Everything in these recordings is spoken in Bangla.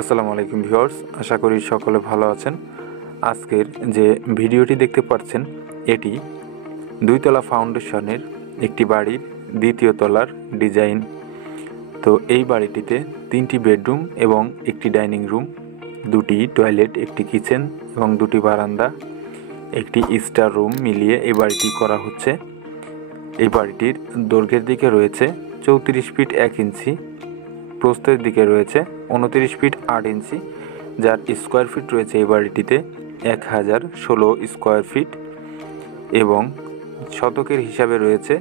আসসালামু আলাইকুম ভিউয়ার্স, আশা করি সকলে ভালো আছেন। আজকের যে ভিডিওটি দেখতে পাচ্ছেন এটি দুইতলা ফাউন্ডেশনের একটি বাড়ির দ্বিতীয় তলার ডিজাইন। তো এই বাড়িটিতে 3টি বেডরুম এবং একটি ডাইনিং রুম, 2টি টয়লেট, একটি কিচেন এবং 2টি বারান্দা, একটি স্টার রুম মিলিয়ে এই বাড়িটি করা হচ্ছে। এই বাড়িটির দৈর্ঘ্যের দিকে রয়েছে 34 ফিট 1 ইঞ্চি, প্রস্থের দিকে রয়েছে 29 ফিট 8 ইঞ্চি, যার স্কোয়ার ফিট রয়েছে এই বাড়িটিতে 1016 স্কোয়ার ফিট এবং শতকের হিসাবে রয়েছে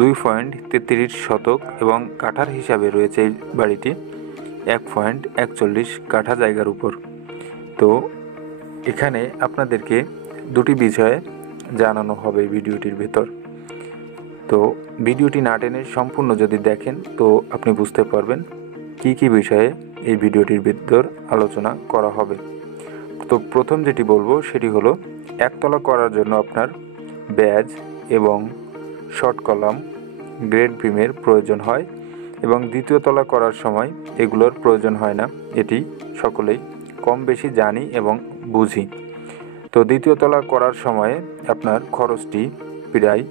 2.33 শতক এবং কাঠার হিসাবে রয়েছে এই বাড়িটি 1.41 কাঠা জায়গার উপর। তো এখানে আপনাদেরকে দুটি বিষয়ে জানানো হবে ভিডিওটির ভেতর। তো ভিডিওটি না টেনে সম্পূর্ণ যদি দেখেন তো আপনি বুঝতে পারবেন কি কি বিষয়ে এই ভিডিওটির ভিতর আলোচনা করা হবে। তো প্রথম যেটি বলবো সেটি হলো একতলা করার জন্য আপনার ব্যাজ এবং শর্ট কলাম, গ্রেড বিমের প্রয়োজন হয় এবং দ্বিতীয় তলা করার সময় এগুলোর প্রয়োজন হয় না, এটি সকলেই কম বেশি জানি এবং বুঝি। তো দ্বিতীয় তলা করার সময়ে আপনার খরচটি প্রায়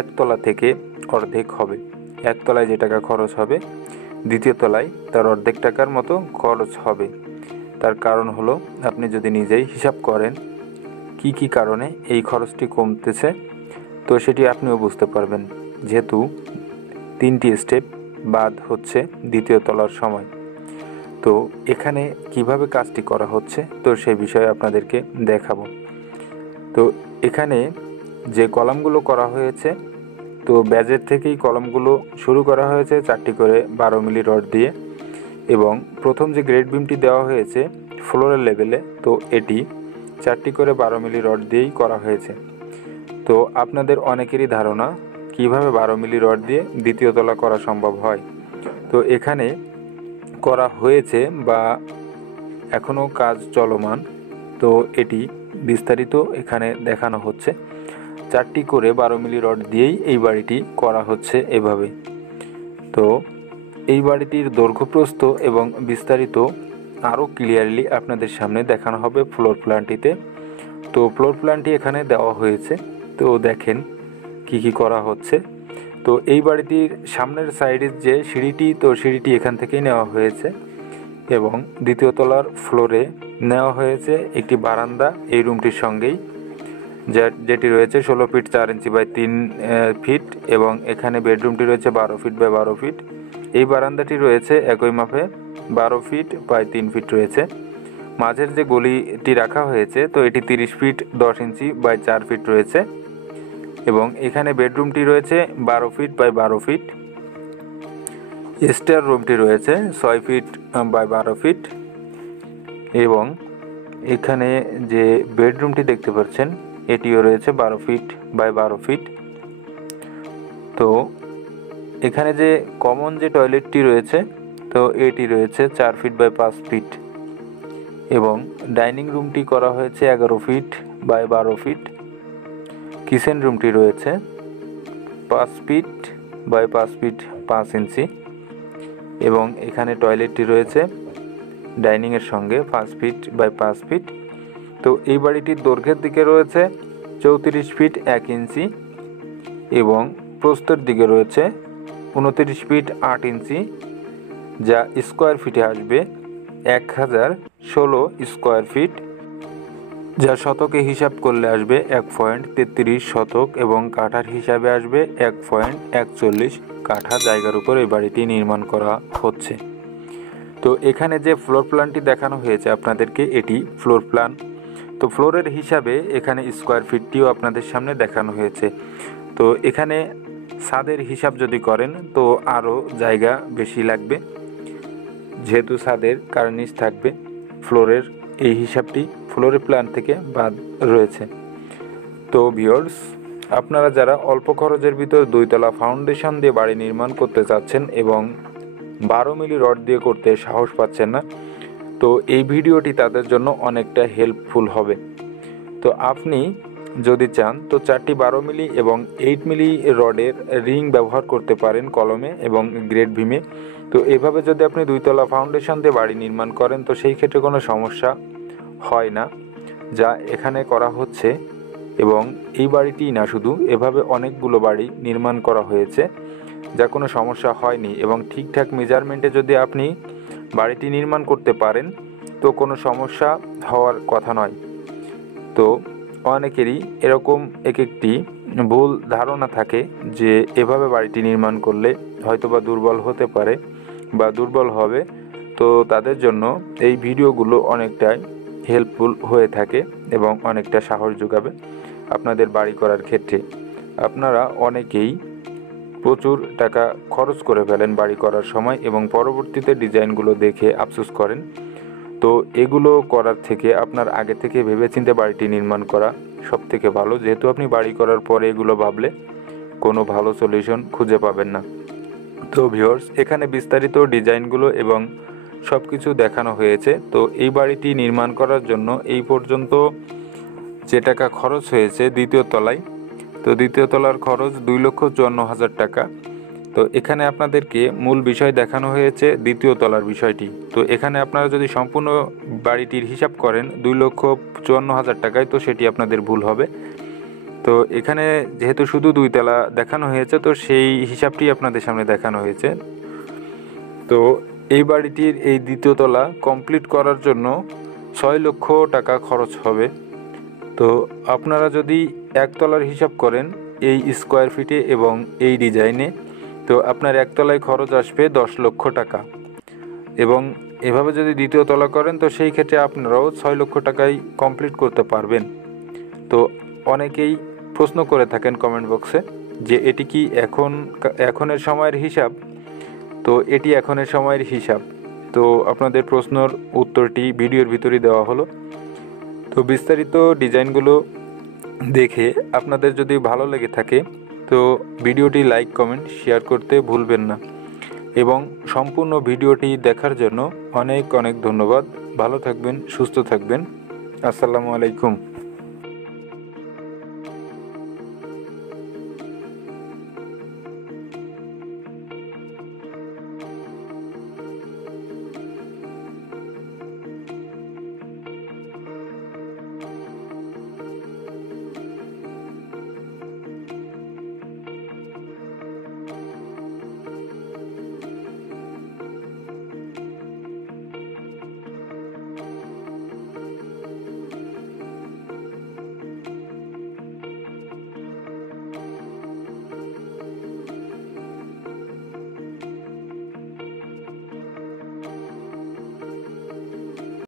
একতলা থেকে অর্ধেক হবে। একতলায় যে টাকা খরচ হবে দ্বিতীয় তলায় তার অর্ধেক টাকার মতো খরচ হবে। তার কারণ হলো আপনি যদি নিজেই হিসাব করেন কি কি কারণে এই খরচটি কমতেছে তো সেটি আপনিও বুঝতে পারবেন, যেহেতু 3টি স্টেপ বাদ হচ্ছে দ্বিতীয় তলার সময়। তো এখানে কিভাবে কাজটি করা হচ্ছে তো সেই বিষয়ে আপনাদেরকে দেখাবো। তো এখানে যে কলামগুলো করা হয়েছে তো ব্যাজের থেকেই কলামগুলো শুরু করা হয়েছে 4টি করে 12 মিলি রড দিয়ে এবং প্রথম যে গ্রেড বিমটি দেওয়া হয়েছে ফ্লোরের লেভেলে তো এটি 4টি করে 12 মিলি রড দিয়েই করা হয়েছে। তো আপনাদের অনেকেরই ধারণা কিভাবে 12 মিলি রড দিয়ে দ্বিতীয় তলা করা সম্ভব হয়। তো এখানে করা হয়েছে বা এখনও কাজ চলমান, তো এটি বিস্তারিত এখানে দেখানো হচ্ছে। 4টি করে 12 মিলি রড দিয়েই এই বাড়িটি করা হচ্ছে এভাবে। তো এই বাড়িটির দৈর্ঘ্যপ্রস্থ এবং বিস্তারিত আরও ক্লিয়ারলি আপনাদের সামনে দেখানো হবে ফ্লোর প্ল্যানটিতে। তো ফ্লোর প্ল্যানটি এখানে দেওয়া হয়েছে, তো দেখেন কি কি করা হচ্ছে। তো এই বাড়িটির সামনের সাইডের যে সিঁড়িটি তো সিঁড়িটি এখান থেকেই নেওয়া হয়েছে এবং দ্বিতীয় তলার ফ্লোরে নেওয়া হয়েছে একটি বারান্দা এই রুমটির সঙ্গেই, যেটি রয়েছে 16 ফিট 4 ইঞ্চি বাই 3 ফিট এবং এখানে বেডরুমটি রয়েছে 12 ফিট বাই 12 ফিট। এই বারান্দাটি রয়েছে একই মাপে 12 ফিট বাই 3 ফিট রয়েছে। মাঝের যে গলিটি রাখা হয়েছে তো এটি 30 ফিট 10 ইঞ্চি বাই 4 ফিট রয়েছে এবং এখানে বেডরুমটি রয়েছে 12 ফিট বাই 12 ফিট। স্টার রুমটি রয়েছে 6 ফিট বাই 12 ফিট এবং এখানে যে বেডরুমটি দেখতে পাচ্ছেন এটিও রয়েছে 12 ফিট বাই 12 ফিট। তো এখানে যে কমন যে টয়লেটটি রয়েছে তো এটি রয়েছে 4 ফিট বাই 5 ফিট এবং ডাইনিং রুমটি করা হয়েছে 11 ফিট বাই 12 ফিট। কিচেন রুমটি রয়েছে 5 ফিট বাই 5 ফিট 5 ইঞ্চি এবং এখানে টয়লেটটি রয়েছে ডাইনিংয়ের সঙ্গে 5 ফিট বাই 5 ফিট। তো এই বাড়িটির দৈর্ঘ্যের দিকে রয়েছে 34 ফিট 1 ইঞ্চি এবং প্রস্থের দিকে রয়েছে 29 ফিট 8 ইঞ্চি, যা স্কোয়ার ফিটে আসবে 1016 স্কোয়ার ফিট, যা শতকে হিসাব করলে আসবে 1.33 শতক এবং কাঠার হিসাবে আসবে 1.41 কাঠা জায়গার উপর এই বাড়িটি নির্মাণ করা হচ্ছে। তো এখানে যে ফ্লোর প্ল্যানটি দেখানো হয়েছে আপনাদেরকে এটি ফ্লোর প্ল্যান। তো ফ্লোরের হিসাবে এখানে স্কোয়ার ফিটটিও আপনাদের সামনে দেখানো হয়েছে। তো এখানে ছাদের হিসাব যদি করেন তো আরও জায়গা বেশি লাগবে, যেহেতু ছাদের কার্নিশ থাকবে। ফ্লোরের এই হিসাবটি ফ্লোরের প্ল্যান থেকে বাদ রয়েছে। তো ভিউয়ার্স, আপনারা যারা অল্প খরচের ভিতর 2তলা ফাউন্ডেশন দিয়ে বাড়ি নির্মাণ করতে চাচ্ছেন এবং 12 মিলি রড দিয়ে করতে সাহস পাচ্ছেন না, তো এই ভিডিওটি তাদের জন্য অনেকটা হেল্পফুল হবে। তো আপনি যদি চান তো 4টি 12 মিলি এবং 8 মিলি রডের রিং ব্যবহার করতে পারেন কলমে এবং গ্রেড বিমে। তো এভাবে যদি আপনি 2 তলা ফাউন্ডেশন দিয়ে বাড়ি নির্মাণ করেন তো সেই ক্ষেত্রে কোনো সমস্যা হয় না, যা এখানে করা হচ্ছে। এবং এই বাড়িটি না শুধু, এভাবে অনেকগুলো বাড়ি নির্মাণ করা হয়েছে যা কোনো সমস্যা হয়নি। এবং ঠিকঠাক মেজারমেন্টে যদি আপনি বাড়িটি নির্মাণ করতে পারেন তো কোনো সমস্যা হওয়ার কথা নয়। তো অনেকেরই এরকম একটি ভুল ধারণা থাকে যে এভাবে বাড়িটি নির্মাণ করলে হয়তোবা দুর্বল হতে পারে বা দুর্বল হবে। তো তাদের জন্য এই ভিডিওগুলো অনেকটাই হেল্পফুল হয়ে থাকে এবং অনেকটা সাহস যোগাবে আপনাদের বাড়ি করার ক্ষেত্রে। আপনারা অনেকেই প্রচুর টাকা খরচ করে ফেলেন বাড়ি করার সময় এবং পরবর্তীতে ডিজাইনগুলো দেখে আফসোস করেন। তো এগুলো করার থেকে আপনার আগে থেকে ভেবেচিন্তে বাড়িটি নির্মাণ করা সবথেকে ভালো, যেহেতু আপনি বাড়ি করার পরে এগুলো ভাবলে কোনো ভালো সলিউশন খুঁজে পাবেন না। তো ভিউয়ার্স, এখানে বিস্তারিত ডিজাইনগুলো এবং সব কিছু দেখানো হয়েছে। তো এই বাড়িটি নির্মাণ করার জন্য এই পর্যন্ত যে টাকা খরচ হয়েছে দ্বিতীয় তলায়, তো দ্বিতীয় তলার খরচ 2,54,000 টাকা। তো এখানে আপনাদেরকে মূল বিষয় দেখানো হয়েছে দ্বিতীয় তলার বিষয়টি। তো এখানে আপনারা যদি সম্পূর্ণ বাড়িটির হিসাব করেন 2,54,000 টাকায়, তো সেটি আপনাদের ভুল হবে। তো এখানে যেহেতু শুধু 2 তলা দেখানো হয়েছে তো সেই হিসাবটি আপনাদের সামনে দেখানো হয়েছে। তো এই বাড়িটির এই দ্বিতীয় তলা কমপ্লিট করার জন্য 6 লক্ষ টাকা খরচ হবে। তো আপনারা যদি একতলার হিসাব করেন এই স্কোয়ার ফিটে এবং এই ডিজাইনে, তো আপনার একতলায় খরচ আসবে 10 লক্ষ টাকা। এবং এভাবে যদি দ্বিতীয় তলা করেন তো সেই ক্ষেত্রে আপনারাও 6 লক্ষ টাকায় কমপ্লিট করতে পারবেন। তো অনেকেই প্রশ্ন করে থাকেন কমেন্ট বক্সে যে এটি কি এখনের সময়ের হিসাব? তো এটি এখনের সময়ের হিসাব। তো আপনাদের প্রশ্নের উত্তরটি ভিডিওর ভিতরেই দেওয়া হলো। তো বিস্তারিত ডিজাইনগুলো দেখে আপনাদের যদি ভালো লেগে থাকে তো ভিডিওটি লাইক, কমেন্ট, শেয়ার করতে ভুলবেন না। এবং সম্পূর্ণ ভিডিওটি দেখার জন্য অনেক অনেক ধন্যবাদ। ভালো থাকবেন, সুস্থ থাকবেন। আসসালামু আলাইকুম।